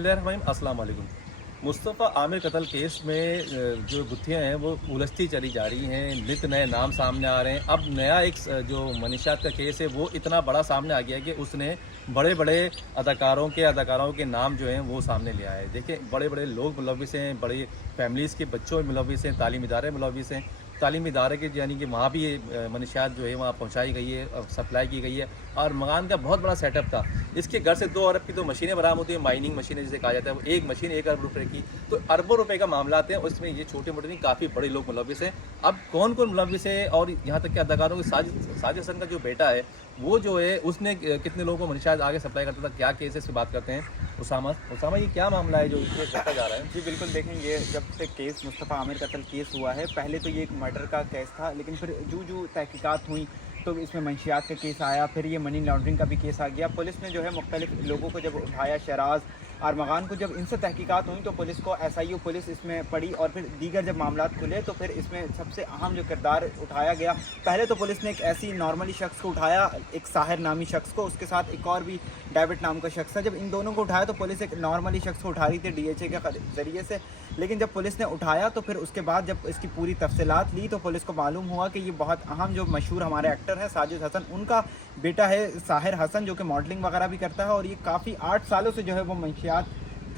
अस्सलाम वालेकुम। मुस्तफ़ा आमिर कत्ल केस में जो गुत्थियाँ हैं वो उलझती चली जा रही हैं, नित नए नाम सामने आ रहे हैं। अब नया एक जो मनीषात का केस है वो इतना बड़ा सामने आ गया है कि उसने बड़े बड़े अदाकारों के नाम जो हैं वो सामने ले आए। देखिए, बड़े बड़े लोग मुलविस हैं, बड़ी फैमिलीज़ के बच्चों मुलविस हैं, तालीमी इदारे मुलविस हैं। तालीमी इदारे के यानी कि वहाँ भी ये मनीषात जो है वहाँ पहुँचाई गई है और सप्लाई की गई है। और मकान का बहुत बड़ा सेटअप था। इसके घर से 2 अरब की तो मशीनें बरामद होती हैं, माइनिंग मशीनें जिसे कहा जाता है। वो एक मशीन 1 अरब रुपए की, तो अरबों रुपए का मामला आते हैं। उसमें ये छोटे मोटे नहीं, काफ़ी बड़े लोग मुलविस हैं। अब कौन कौन मुलविस है और यहाँ तक कि अदाकारों की साजिद हसन का जो बेटा है वो जो है उसने कितने लोगों को मनीषात आगे सप्लाई करता था, क्या केस है, इसकी बात करते हैं। उसामा ये क्या मामला है जो इसमें करता जा रहा है? जी बिल्कुल, देखें, ये जब से केस मुस्तफ़ा आमिर कत्ल केस हुआ है, पहले तो ये एक मर्डर का केस था, लेकिन फिर जो तहकीकात हुई तो इसमें मंशियात का केस आया, फिर ये मनी लॉन्ड्रिंग का भी केस आ गया। पुलिस ने जो है मुख्तलिफ लोगों को जब उठाया, शराज अरमगान को, जब इनसे तहकीकात हुई तो पुलिस को SIO पुलिस इसमें पड़ी, और फिर दीगर जब मामला खुले तो फिर इसमें सबसे अहम जो किरदार उठाया गया, पहले तो पुलिस ने एक ऐसी नॉर्मली शख्स को उठाया, एक साहिर नामी शख्स को, उसके साथ एक और भी डेविड नाम का शख्स था। जब इन दोनों को उठाया तो पुलिस एक नॉर्मली शख्स को उठा रही थी DHA के ज़रिए से, लेकिन जब पुलिस ने उठाया तो फिर उसके बाद जब इसकी पूरी तफसीलात ली तो पुलिस को मालूम हुआ कि ये बहुत अहम जो मशहूर हमारे एक्टर हैं साजिद हसन, उनका बेटा है साहिर हसन, जो कि मॉडलिंग वगैरह भी करता है, और ये काफ़ी 8 सालों से जो है वो मंशियात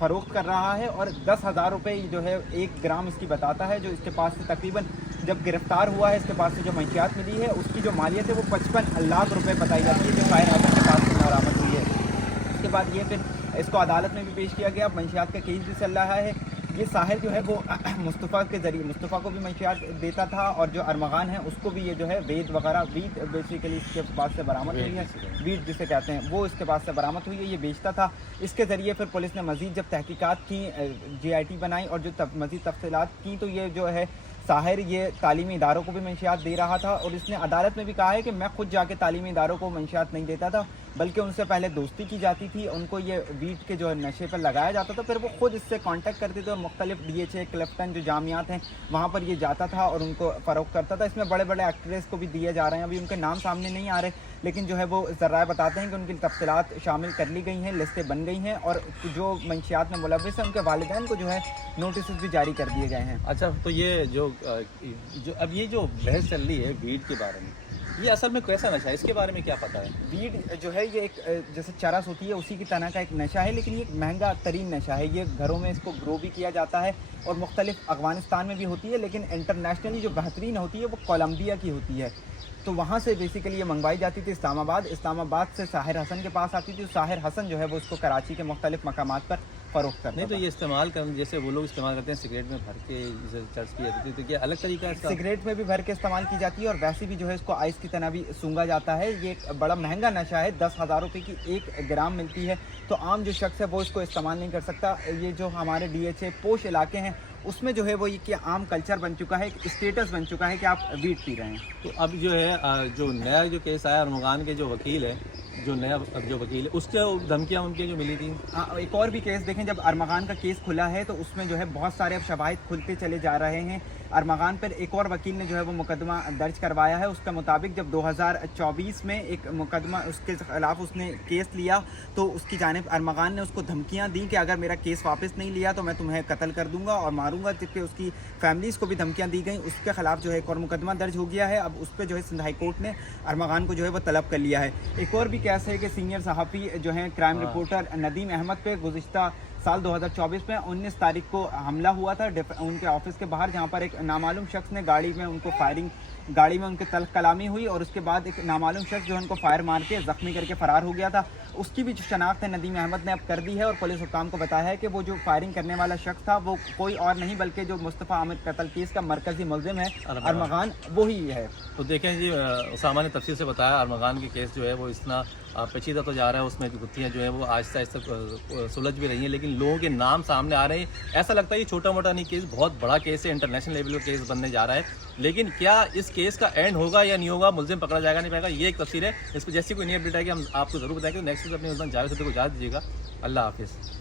फ़रोख्त कर रहा है, और 10,000 रुपये जो है 1 ग्राम इसकी बताता है, जो इसके पास से तकरीबन जब गिरफ्तार हुआ है इसके पास से जो मंशियात मिली है उसकी जो मालियत है वो 55 लाख रुपये बताई जाती है, जो साहिर हसन के पास से बरामद हुई है। उसके बाद ये फिर इसको अदालत में भी पेश किया गया, मंशियात का केस भी चल रहा है। ये साहिर जो है वो मुस्तफ़ा के ज़रिए मुस्तफ़ा को भी मंशियात देता था, और जो अरमगान है उसको भी ये जो है वीट बेसिकली इसके पास से बरामद हुई है, वीट जिसे कहते हैं, वो इसके पास से बरामद हुई है, ये बेचता था। इसके ज़रिए फिर पुलिस ने मज़ीद जब तहकीकात की, GIT बनाई और जो मज़ीद तफसीलात की, तो ये जो है साहिर ये तालीमी इदारों को भी मंशियात दे रहा था, और इसने अदालत में भी कहा है कि मैं खुद जाके तालीमी इदारों को मंशियात नहीं देता था, बल्कि उनसे पहले दोस्ती की जाती थी, उनको ये वीट के जो नशे पर लगाया जाता था, फिर वो खुद इससे कांटेक्ट करते थे और मुख्तलिफ DHA क्लिफ्टन जो जामियात हैं वहाँ पर ये जाता था और उनको फ़रोख्त करता था। इसमें बड़े बड़े एक्ट्रेस को भी दिए जा रहे हैं, अभी उनके नाम सामने नहीं आ रहे, लेकिन जो है वो ज़राए बताते हैं कि उनकी तफसीलात शामिल कर ली गई हैं, लिस्टें बन गई हैं, और जो मंशियात में मुलविस हैं उनके वालिदैन को जो है नोटिस भी जारी कर दिए गए हैं। अच्छा, तो ये जो अब ये जो बहस चल रही है वीड के बारे में, ये असल में कैसा नशा है, इसके बारे में क्या पता है? वीड जो है ये एक जैसे चरस होती है उसी की तरह का एक नशा है, लेकिन ये एक महंगा तरीन नशा है। ये घरों में इसको ग्रो भी किया जाता है और मुख्तलिफ अफ़गानिस्तान में भी होती है, लेकिन इंटरनेशनली जो बेहतरीन होती है वो कोलंबिया की होती है। तो वहाँ से बेसिकली ये मंगवाई जाती थी इस्लामाबाद से साहिर हसन के पास आती थी। साहिर हसन जो है वो उसको कराची के मुख्तलिफ मकामात पर फ़रोख्त करता नहीं, तो ये इस्तेमाल कर, जैसे वो लोग इस्तेमाल करते हैं सिगरेट में भर के, जैसे चर्च की जाती थी, तो क्या अलग तरीका है इसका? सिगरेट में भी भर के इस्तेमाल की जाती है, और वैसे भी जो है इसको आइस की तरह भी सूंघा जाता है। ये एक बड़ा महंगा नशा है, 10,000 रुपये की 1 ग्राम मिलती है, तो आम जो शख्स है वो इसको इस्तेमाल नहीं कर सकता। ये जो हमारे DHA पोश इलाके हैं उसमें जो है वो ये कि आम कल्चर बन चुका है, एक स्टेटस बन चुका है कि आप वीट पी रहे हैं। तो अब जो है जो नया जो केस आया, अरमगान के जो वकील है, जो नया जो वकील है, उसके धमकियाँ उनकी जो मिली थी। हाँ, एक और भी केस देखें, जब अरमगान का केस खुला है तो उसमें जो है बहुत सारे अब शवाहिद खुलते चले जा रहे हैं। अरमगान पर एक और वकील ने जो है वो मुकदमा दर्ज करवाया है। उसके मुताबिक जब 2024 में एक मुकदमा उसके खिलाफ उसने केस लिया तो उसकी जानिब अरमगान ने उसको धमकियां दी कि अगर मेरा केस वापस नहीं लिया तो मैं तुम्हें कत्ल कर दूंगा और मारूंगा, जबकि उसकी फैमिलीज़ को भी धमकियां दी गई। उसके खिलाफ जो है एक और मुकदमा दर्ज हो गया है। अब उस पर जो है सिंध हाई कोर्ट ने अरमगान को जो है वो तलब कर लिया है। एक और भी केस है कि सीनियर सहाफ़ी जो है क्राइम रिपोर्टर नदीम अहमद पे गुज़िश्ता साल 2024 में 19 तारीख को हमला हुआ था उनके ऑफिस के बाहर, जहां पर एक नामालूम शख्स ने गाड़ी में उनके तल्ख कलामी हुई, और उसके बाद एक नामालूम शख्स जो उनको फायर मार के ज़ख्मी करके फ़रार हो गया था। उसकी भी जो शनाख्त है नदीम अहमद ने अब कर दी है, और पुलिस हुक्काम को बताया है कि वो जो फायरिंग करने वाला शख्स था वो कोई और नहीं बल्कि जो मुस्तफ़ा आमिर कत्ल केस का मरकज़ी मुलज़िम है अरमगान, वही है। तो देखें जी, उसामा ने तफसील से बताया अरमगान के केस जो है वो इतना पेचीदा तो जा रहा है, उसमें गुत्थियाँ जो है वो आहिस्ता आहिस्ता सुलझ भी रही हैं, लेकिन लोगों के नाम सामने आ रहे हैं। ऐसा लगता है ये छोटा मोटा नहीं केस, बहुत बड़ा केस है, इंटरनेशनल लेवल का केस बनने जा रहा है। लेकिन क्या इस केस का एंड होगा या नहीं होगा, मुलजिम पकड़ा जाएगा नहीं पाएगा, ये एक तफसीर है। इस पर जैसी कोई नई अपडेट आएगी हम आपको जरूर बताएंगे। नेक्स्ट अपने जावेद को इजाज़त दीजिएगा। अल्लाह हाफिज़।